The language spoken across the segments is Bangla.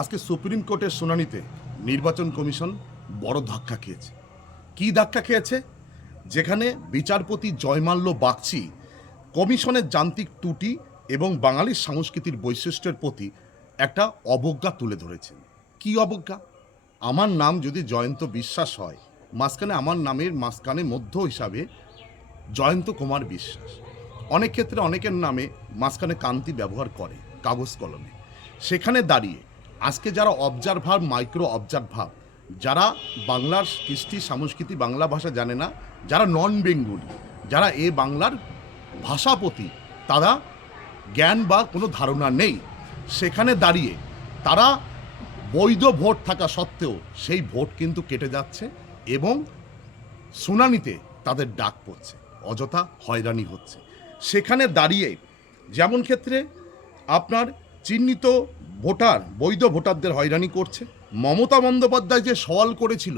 আজকে সুপ্রিম কোর্টের শুনানিতে নির্বাচন কমিশন বড় ধাক্কা খেয়েছে। কি ধাক্কা খেয়েছে? যেখানে বিচারপতি জয়মাল্য বাগচি কমিশনের যান্ত্রিক ত্রুটি এবং বাঙালির সংস্কৃতির বৈশিষ্ট্যের প্রতি একটা অবজ্ঞা তুলে ধরেছেন। কি অবজ্ঞা? আমার নাম যদি জয়ন্ত বিশ্বাস হয়, মাঝখানে আমার নামের মাঝখানে মধ্য হিসাবে জয়ন্ত কুমার বিশ্বাস। অনেক ক্ষেত্রে অনেকের নামে মাঝখানে কান্তি ব্যবহার করে কাগজ কলমে। সেখানে দাঁড়িয়ে আজকে যারা অবজারভার, মাইক্রো অবজারভার, যারা বাংলার কৃষ্টি সংস্কৃতি বাংলা ভাষা জানে না, যারা নন বেঙ্গলি, যারা এ বাংলার ভাষাপতি, তারা জ্ঞান বা কোনো ধারণা নেই, সেখানে দাঁড়িয়ে তারা বৈধ ভোট থাকা সত্ত্বেও সেই ভোট কিন্তু কেটে যাচ্ছে এবং শুনানিতে তাদের ডাক পড়ছে, অযথা হয়রানি হচ্ছে। সেখানে দাঁড়িয়ে যেমন ক্ষেত্রে আপনার চিহ্নিত ভোটার, বৈধ ভোটারদের হয়রানি করছে। মমতা বন্দ্যোপাধ্যায় যে সওয়াল করেছিল,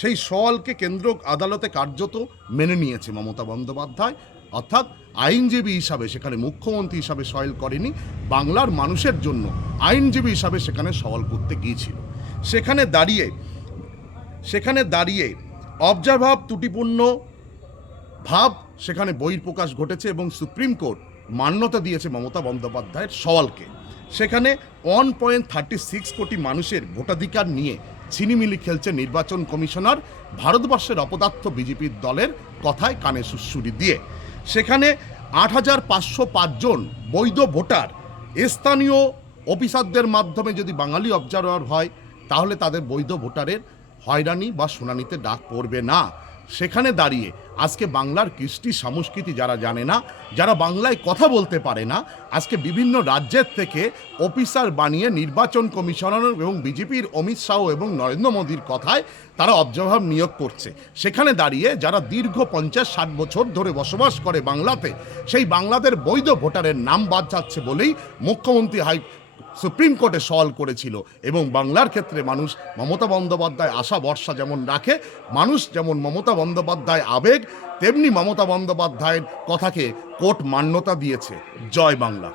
সেই সওয়ালকে কেন্দ্র আদালতে কার্যত মেনে নিয়েছে মমতা বন্দ্যোপাধ্যায়, অর্থাৎ আইনজীবী হিসাবে সেখানে মুখ্যমন্ত্রী হিসাবে সওয়াল করেনি, বাংলার মানুষের জন্য আইনজীবী হিসাবে সেখানে সওয়াল করতে গিয়েছিল। সেখানে দাঁড়িয়ে অবজারভার ত্রুটিপূর্ণ ভাব সেখানে বহিঃপ্রকাশ ঘটেছে এবং সুপ্রিম কোর্ট মান্যতা দিয়েছে মমতা বন্দ্যোপাধ্যায়ের সওয়ালকে। সেখানে 1.36 কোটি মানুষের ভোটাধিকার নিয়ে ছিনিমিনি খেলছে নির্বাচন কমিশনার, ভারতবর্ষের অপদার্থ বিজেপির দলের কথায় কানে সুড়সুড়ি দিয়ে। সেখানে 8,505 জন বৈধ ভোটার স্থানীয় অফিসারদের মাধ্যমে যদি বাঙালি অবজারভার হয়, তাহলে তাদের বৈধ ভোটারের হয়রানি বা শুনানিতে ডাক পড়বে না। সেখানে দাঁড়িয়ে আজকে বাংলার কৃষ্টি সংস্কৃতি যারা জানে না, যারা বাংলায় কথা বলতে পারে না, আজকে বিভিন্ন রাজ্যের থেকে অফিসার বানিয়ে নির্বাচন কমিশনার এবং বিজেপির অমিত শাহ এবং নরেন্দ্র মোদীর কথায় তারা অবজারভার নিয়োগ করছে। সেখানে দাঁড়িয়ে যারা দীর্ঘ 50-60 বছর ধরে বসবাস করে বাংলাতে, সেই বাংলাদের বৈধ ভোটারের নাম বাদ যাচ্ছে বলেই মুখ্যমন্ত্রী সুপ্রিম কোর্টে সওয়াল করেছিল। এবং বাংলার ক্ষেত্রে মানুষ মমতা বন্দ্যোপাধ্যায় আশা ভরসা যেমন রাখে, মানুষ যেমন মমতা বন্দ্যোপাধ্যায় আবেগ, তেমনি মমতা বন্দ্যোপাধ্যায়ের কথাকে কোর্ট মান্যতা দিয়েছে। জয় বাংলা।